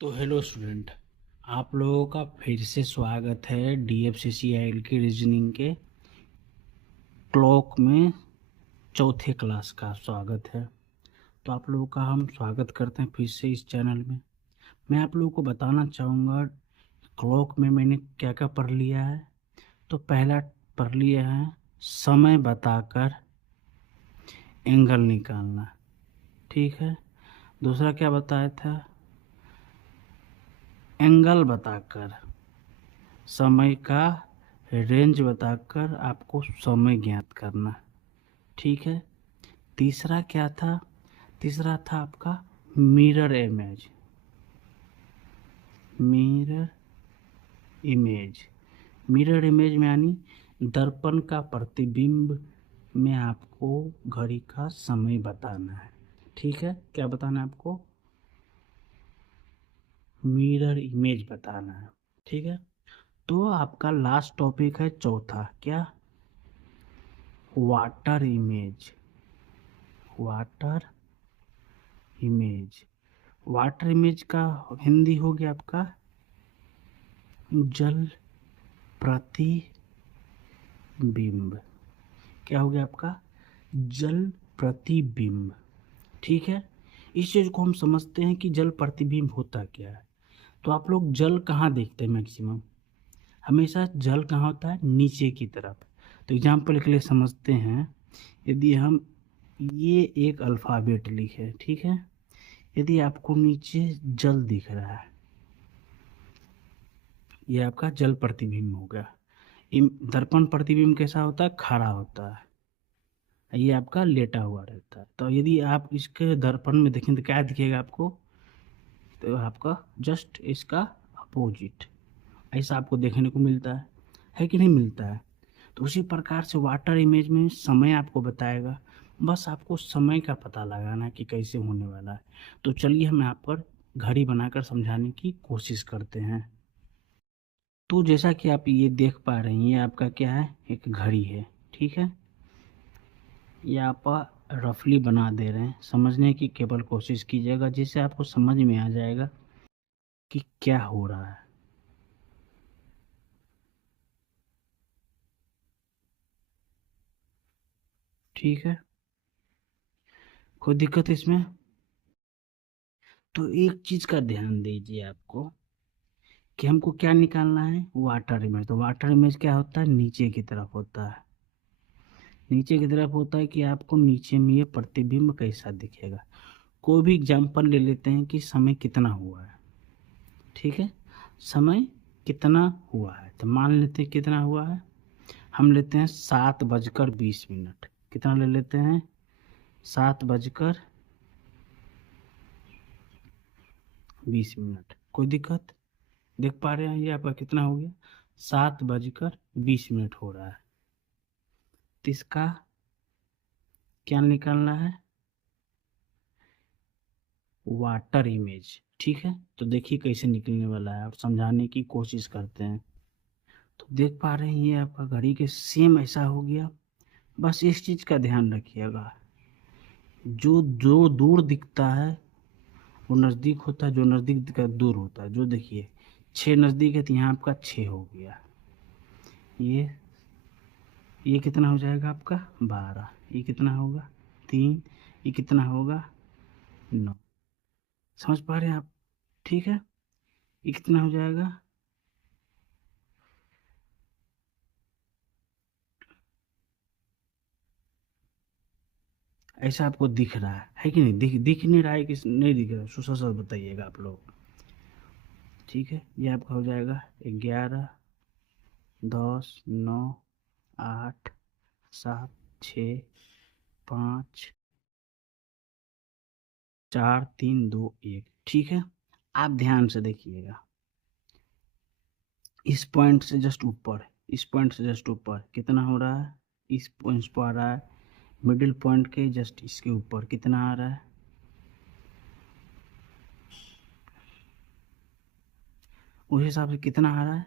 तो hello student, आप लोगों का फिर से स्वागत है DFCCIL की रीजनिंग के क्लॉक में चौथे क्लास का स्वागत है। तो आप लोगों का हम स्वागत करते हैं फिर से इस चैनल में। मैं आप लोगों को बताना चाहूँगा क्लॉक में मैंने क्या क्या पढ़ लिया है। तो पहला पढ़ लिया है समय बताकर एंगल निकालना, ठीक है। दूसरा क्या बताया था, एंगल बताकर समय का रेंज बताकर आपको समय ज्ञात करना, ठीक है। तीसरा क्या था, तीसरा था आपका mirror image. Mirror image mirror image में यानी दर्पण का प्रतिबिंब में आपको घड़ी का समय बताना है, ठीक है। क्या बताना है आपको, मिरर इमेज बताना है, ठीक है। तो आपका लास्ट टॉपिक है चौथा, क्या, water image. Water image water image का हिंदी हो गया आपका जल प्रतिबिंब। क्या हो गया आपका, जल प्रतिबिंब, ठीक है। इस चीज को हम समझते हैं कि जल प्रतिबिंब होता क्या है। तो आप लोग जल कहाँ देखते हैं, मैक्सिमम हमेशा जल कहाँ होता है, नीचे की तरफ। तो एग्जाम्पल के लिए समझते हैं, यदि हम ये एक अल्फ़ाबेट लिखे, ठीक है। यदि आपको नीचे जल दिख रहा है, ये आपका जल प्रतिबिंब होगा। दर्पण प्रतिबिंब कैसा होता है, खड़ा होता है, ये आपका लेटा हुआ रहता है। तो यदि आप इसके दर्पण में देखें तो क्या दिखेगा आपको, तो आपका जस्ट इसका अपोजिट ऐसा आपको देखने को मिलता है कि नहीं मिलता है। तो उसी प्रकार से वाटर इमेज में समय आपको बताएगा, बस आपको समय का पता लगाना है कि कैसे होने वाला है। तो चलिए हम यहाँ पर घड़ी बनाकर समझाने की कोशिश करते हैं। तो जैसा कि आप ये देख पा रहे हैं, ये आपका क्या है, एक घड़ी है, ठीक है। ये आप रफली बना दे रहे हैं, समझने की केवल कोशिश कीजिएगा जिससे आपको समझ में आ जाएगा कि क्या हो रहा है, ठीक है। कोई दिक्कत इसमें। तो एक चीज का ध्यान दीजिए आपको कि हमको क्या निकालना है, वाटर इमेज। तो वाटर इमेज क्या होता है, नीचे की तरफ होता है। नीचे की तरफ होता है कि आपको नीचे में ये प्रतिबिंब कैसा दिखेगा। कोई भी एग्जाम्पल ले लेते हैं कि समय कितना हुआ है, ठीक है। समय कितना हुआ है, तो मान लेते हैं कितना हुआ है, हम लेते हैं 7:20। कितना ले लेते हैं, 7:20। कोई दिक्कत, देख पा रहे हैं ये आपका कितना हो गया, 7:20 हो रहा है। तो इसका क्या निकालना है, वाटर इमेज, ठीक है। तो देखिए कैसे निकलने वाला है, आप समझाने की कोशिश करते हैं। तो देख पा रहे हैं ये आपका घड़ी के सेम ऐसा हो गया। बस इस चीज का ध्यान रखिएगा, जो जो दूर दिखता है वो नज़दीक होता है, जो नज़दीक दिखता है दूर होता है। जो देखिए 6 नज़दीक है तो यहाँ आपका 6 हो गया। ये ये कितना हो जाएगा आपका 12। ये कितना होगा 3। ये कितना होगा 9। समझ पा रहे हैं आप, ठीक है। ये कितना हो जाएगा, ऐसा आपको दिख रहा है कि नहीं, दिख नहीं रहा है कि नहीं दिख रहा है, सो सच सच बताइएगा आप लोग, ठीक है। ये आपका हो जाएगा 11, 10, 9, 8, 7, 6, 5, 4, 3, 2, 1, ठीक है। आप ध्यान से देखिएगा, इस पॉइंट से जस्ट ऊपर, इस पॉइंट से जस्ट ऊपर कितना हो रहा है, इस पॉइंट पर आ रहा है। मिडिल पॉइंट के जस्ट इसके ऊपर कितना आ रहा है, उस हिसाब से कितना आ रहा है,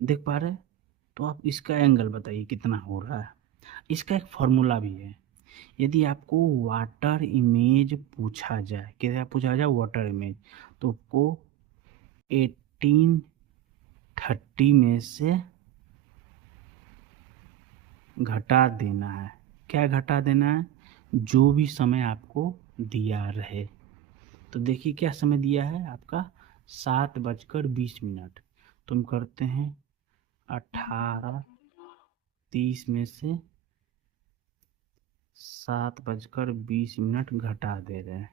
देख पा रहे हैं। तो आप इसका एंगल बताइए कितना हो रहा है। इसका एक फॉर्मूला भी है, यदि आपको वाटर इमेज पूछा जाए, क्या पूछा जाए, वाटर इमेज, तो आपको 1830 में से घटा देना है। क्या घटा देना है? जो भी समय आपको दिया रहे। तो देखिए क्या समय दिया है आपका, 7:20। तो हम करते हैं 18:30 में से 7:20 घटा दे रहे हैं।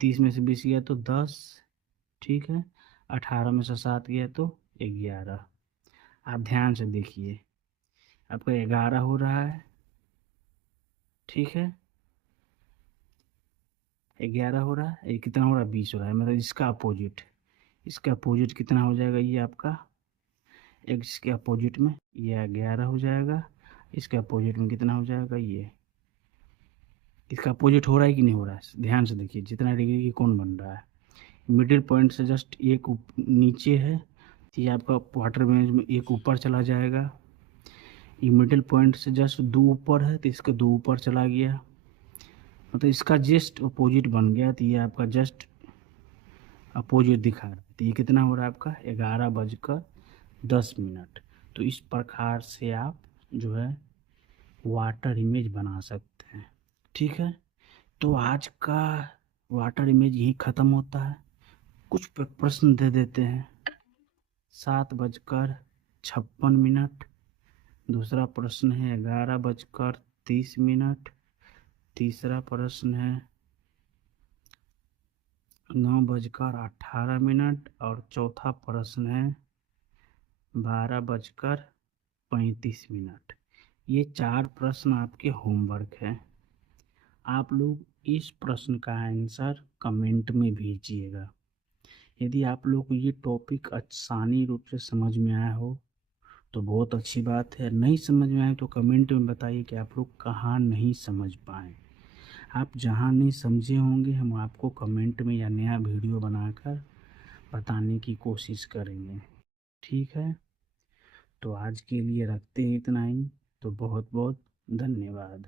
30 में से 20 गया तो 10, ठीक है। 18 में से 7 गया तो 11। आप ध्यान से देखिए, आपका 11 हो रहा है, ठीक है। 11 हो रहा है, ये कितना हो रहा है, 20 हो रहा है, मतलब इसका अपोजिट। इसका अपोजिट कितना हो जाएगा, ये आपका एक्स के अपोजिट में ये 11 हो जाएगा। इसके अपोजिट में कितना हो जाएगा, ये। इसका अपोजिट हो रहा है कि नहीं हो रहा है? ध्यान से देखिए, जितना डिग्री की कोण बन रहा है, मिडिल पॉइंट से जस्ट एक नीचे है, तो ये आपका वाटर इमेज में एक ऊपर चला जाएगा। ये मिडिल पॉइंट से जस्ट 2 ऊपर है, तो इसका 2 ऊपर चला गया, मतलब इसका जस्ट अपोजिट बन गया। तो ये आपका जस्ट अपोजिट दिखा रहा है। तो ये कितना हो रहा है आपका, 11:10। तो इस प्रकार से आप जो है वाटर इमेज बना सकते हैं, ठीक है। तो आज का वाटर इमेज यही ख़त्म होता है। कुछ प्रश्न दे देते हैं। 7:56। दूसरा प्रश्न है 11:30। तीसरा प्रश्न है 9:18। और चौथा प्रश्न है 12:35। ये 4 प्रश्न आपके होमवर्क हैं। आप लोग इस प्रश्न का आंसर कमेंट में भेजिएगा। यदि आप लोग को ये टॉपिक आसानी रूप से समझ में आया हो तो बहुत अच्छी बात है। नहीं समझ में आए तो कमेंट में बताइए कि आप लोग कहाँ नहीं समझ पाए। आप जहाँ नहीं समझे होंगे हम आपको कमेंट में या नया वीडियो बनाकर बताने की कोशिश करेंगे, ठीक है। तो आज के लिए रखते हैं इतना ही। तो बहुत बहुत धन्यवाद।